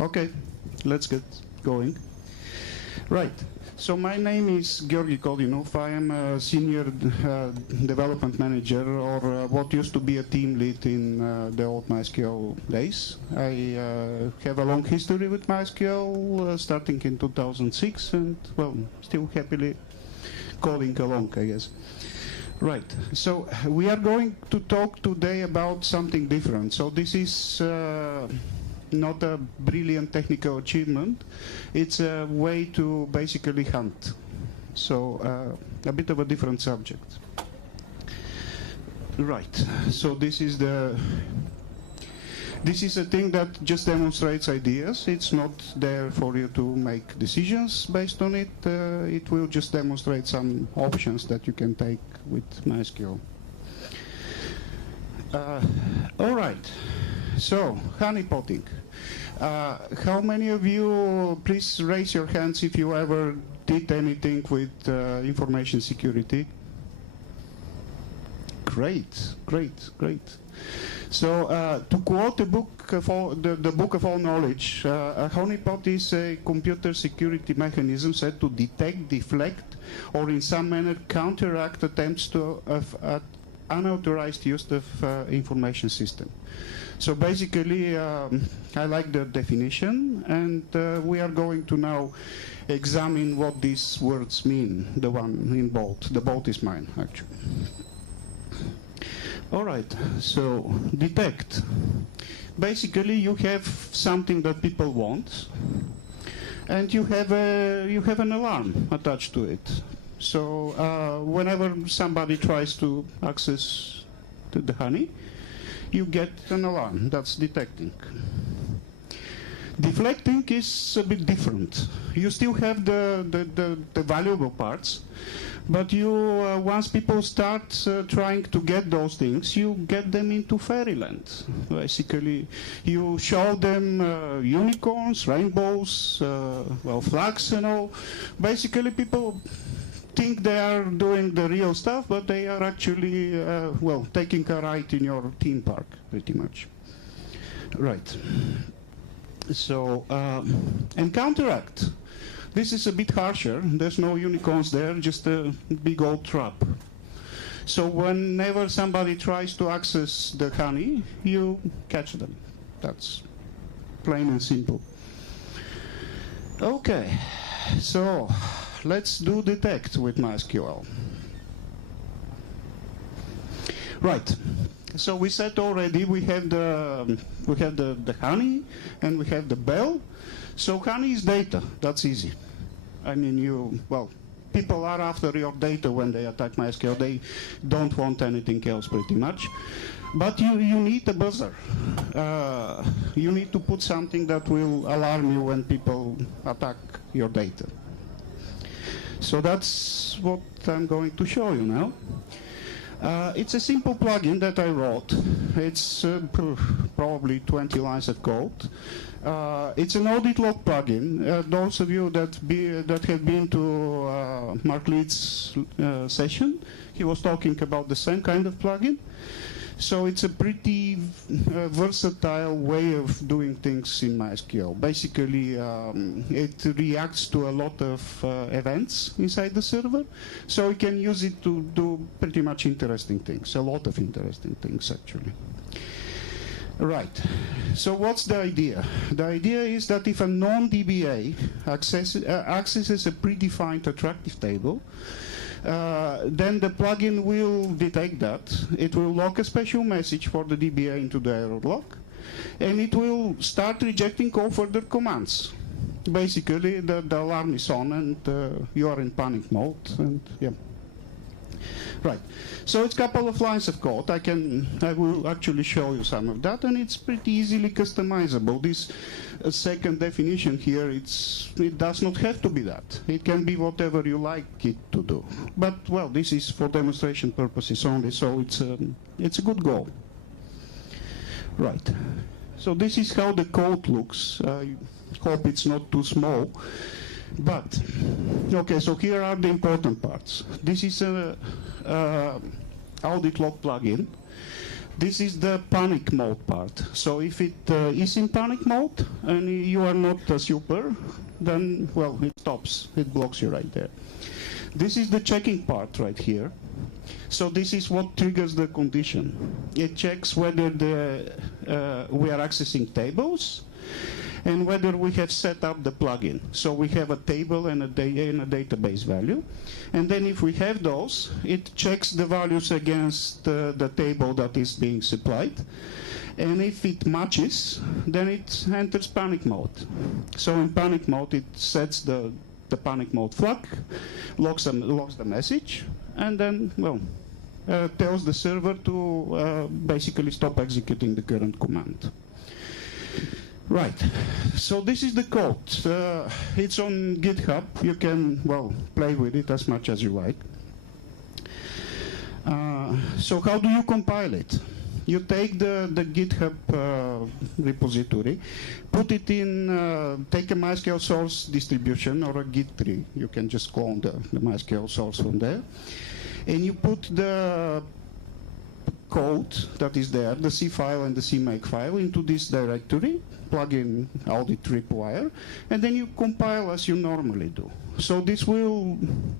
Okay, let's get going. Right. So my name is Georgi Kodinov. I am a senior development manager, or what used to be a team lead in the old MySQL days. I have a long history with MySQL, starting in 2006, and well, still happily coding along, I guess. Right. So we are going to talk today about something different. So this is not a brilliant technical achievement. It's a way to basically hunt. So a bit of a different subject. Right. So this is a thing that just demonstrates ideas. It's not there for you to make decisions based on it. It will just demonstrate some options that you can take with MySQL. All right. So, honeypotting. How many of you, please raise your hands if you ever did anything with information security? Great, great, great. So, to quote the book of all knowledge, a honeypot is a computer security mechanism said to detect, deflect, or in some manner counteract attempts of unauthorized use of information system. So basically, I like the definition, and we are going to now examine what these words mean, the one in bold. The bold is mine, actually. All right, so detect. Basically, you have something that people want, and you have an alarm attached to it. So whenever somebody tries to access the honey, you get an alarm. That's detecting. Deflecting is a bit different. You still have the valuable parts, but you once people start trying to get those things, you get them into fairyland. Basically, you show them unicorns, rainbows, well, flags and all. Basically, people think they are doing the real stuff, but they are actually, well, taking a ride in your theme park, pretty much. Right. So, and counteract. This is a bit harsher. There's no unicorns there, just a big old trap. So whenever somebody tries to access the honey, you catch them. That's plain and simple. Okay, so let's do detect with MySQL. Right. So we said already we have the honey and we have the bell. So honey is data. That's easy. I mean, people are after your data when they attack MySQL. They don't want anything else, pretty much. But you need a buzzer. You need to put something that will alarm you when people attack your data. So that's what I'm going to show you now. It's a simple plugin that I wrote. It's probably 20 lines of code. It's an audit log plugin. Those of you that have been to Mark Leeds' session, he was talking about the same kind of plugin. So it's a pretty versatile way of doing things in MySQL. Basically, it reacts to a lot of events inside the server, so we can use it to do pretty much interesting things, a lot of interesting things, actually. Right. So what's the idea? The idea is that if a non-DBA accesses a predefined attractive table, then the plugin will detect that. It will log a special message for the DBA into the error log, and it will start rejecting all further commands. Basically, the alarm is on, and you are in panic mode, and yeah. Right. So it's a couple of lines of code. I will actually show you some of that, and it's pretty easily customizable. This second definition here, it does not have to be that. It can be whatever you like it to do. But well, this is for demonstration purposes only, so it's a good goal. Right. So this is how the code looks. I hope it's not too small. But, okay, so here are the important parts. This is a audit log plugin. This is the panic mode part. So if it is in panic mode and you are not super, then, well, it stops. It blocks you right there. This is the checking part right here. So this is what triggers the condition. It checks whether we are accessing tables and whether we have set up the plugin. So we have a table and a database value. And then if we have those, it checks the values against the table that is being supplied. And if it matches, then it enters panic mode. So in panic mode, it sets the panic mode flag, logs the message, and then, well, tells the server to basically stop executing the current command. Right, so this is the code. It's on GitHub. You can, well, play with it as much as you like. So how do you compile it? You take the GitHub repository, put it in, take a MySQL source distribution or a Git tree. You can just clone the MySQL source from there. And you put the code that is there, the C file and the CMake file, into this directory, plug in audit tripwire, and then you compile as you normally do. So this will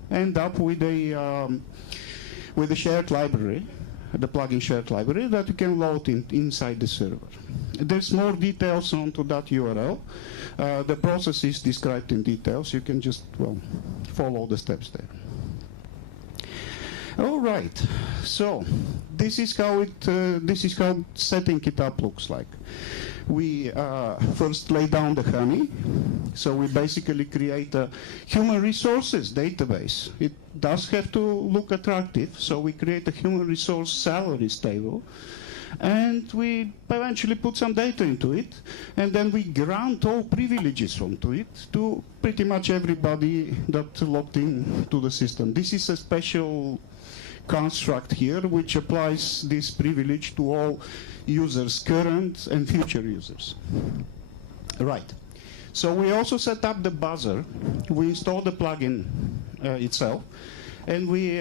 end up with a shared library, the plugin shared library that you can load inside the server. There's more details onto that URL. The process is described in details. You can just, well, follow the steps there. All right, so this is how setting it up looks like. We first lay down the honey. So we basically create a human resources database. It does have to look attractive. So we create a human resource salaries table. And we eventually put some data into it. And then we grant all privileges onto it to pretty much everybody that logged in to the system. This is a special construct here, which applies this privilege to all users, current and future users. Right. So we also set up the buzzer. We install the plugin itself, and we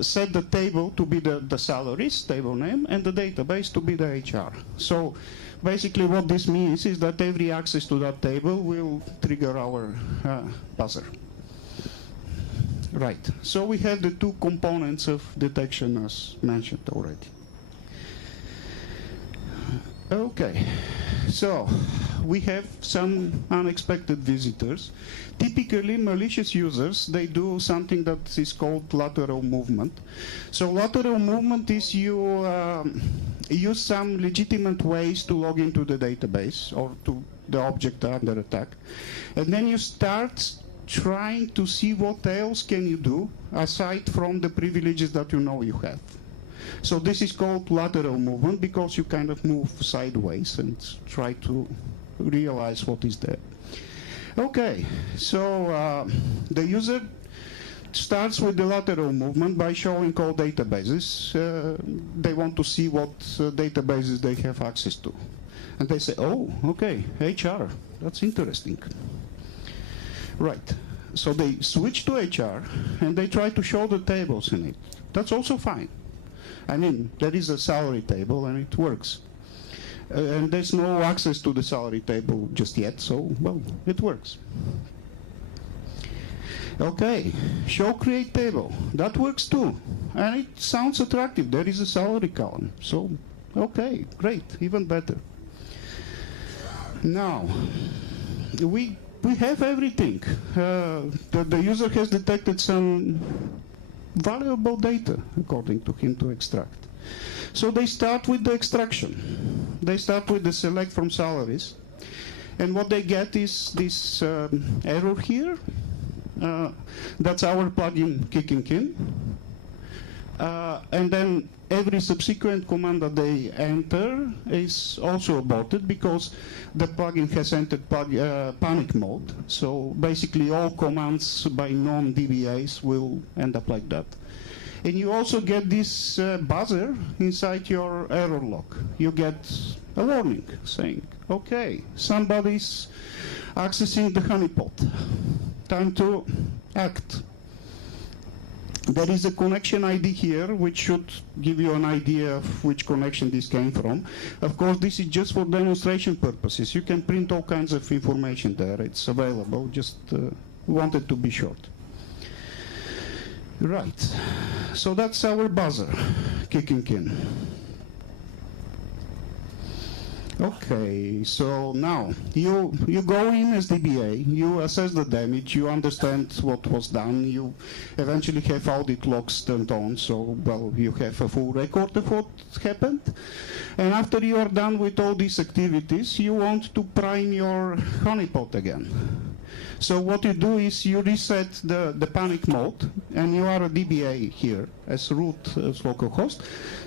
set the table to be the salaries, table name, and the database to be the HR. So basically what this means is that every access to that table will trigger our buzzer. Right, so we have the two components of detection as mentioned already. Okay, so we have some unexpected visitors. Typically, malicious users, they do something that is called lateral movement. So lateral movement is you use some legitimate ways to log into the database or to the object under attack. And then you start trying to see what else can you do aside from the privileges that you know you have. So this is called lateral movement because you kind of move sideways and try to realize what is there. Okay, so the user starts with the lateral movement by showing all databases. They want to see what databases they have access to. And they say, oh, okay, HR, that's interesting. Right, so they switch to HR and they try to show the tables in it. That's also fine. I mean, there is a salary table and it works. And there's no access to the salary table just yet, so, well, it works. Okay, show create table. That works too. And it sounds attractive. There is a salary column. So, okay, great, even better. Now, we have everything. The user has detected some valuable data, according to him, to extract. So they start with the extraction. They start with the select from salaries. And what they get is this error here. That's our plugin kicking in. And then every subsequent command that they enter is also aborted because the plugin has entered panic mode. So basically all commands by non-DBAs will end up like that. And you also get this buzzer inside your error log. You get a warning saying, okay, somebody's accessing the honeypot. Time to act. There is a connection ID here, which should give you an idea of which connection this came from. Of course, this is just for demonstration purposes. You can print all kinds of information there. It's available. Just wanted to be short. Right. So that's our buzzer kicking in. Okay, so now you go in as DBA, you assess the damage, you understand what was done, you eventually have audit logs turned on, so well you have a full record of what happened. And after you are done with all these activities, you want to prime your honeypot again. So what you do is you reset the panic mode, and you are a DBA here as root, as localhost,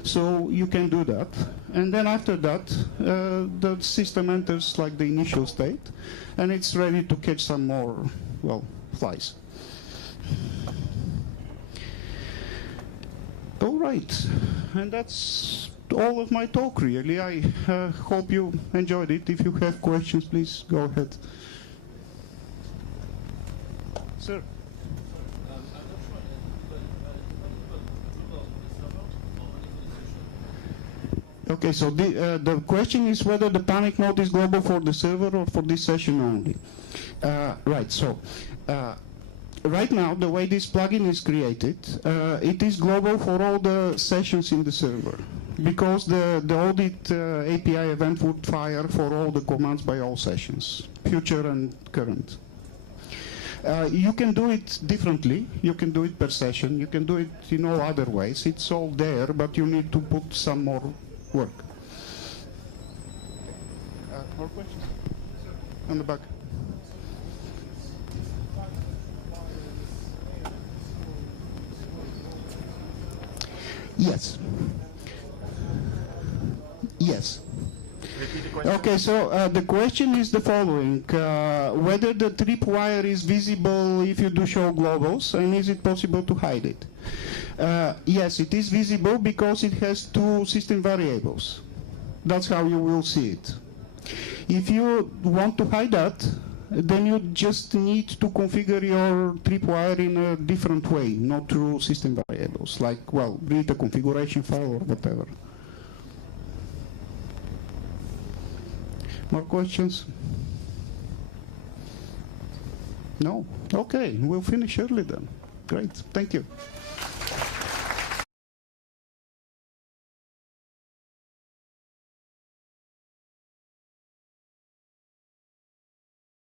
so you can do that. And then after that, the system enters like the initial state, and it's ready to catch some more, well, flies. All right, and that's all of my talk, really. I hope you enjoyed it. If you have questions, please go ahead. Sir. Okay, so the question is whether the panic mode is global for the server or for this session only. Right, so right now, the way this plugin is created, it is global for all the sessions in the server, because the audit API event would fire for all the commands by all sessions, future and current. You can do it differently. You can do it per session. You can do it in all other ways. It's all there, but you need to put some more work. More questions? On the back. Yes. Yes. Okay, so the question is the following. Whether the tripwire is visible if you do show globals, and is it possible to hide it? Yes, it is visible because it has two system variables. That's how you will see it. If you want to hide that, then you just need to configure your tripwire in a different way, not through system variables, like, well, read a configuration file or whatever. More questions? No? Okay, we'll finish early then. Great, thank you.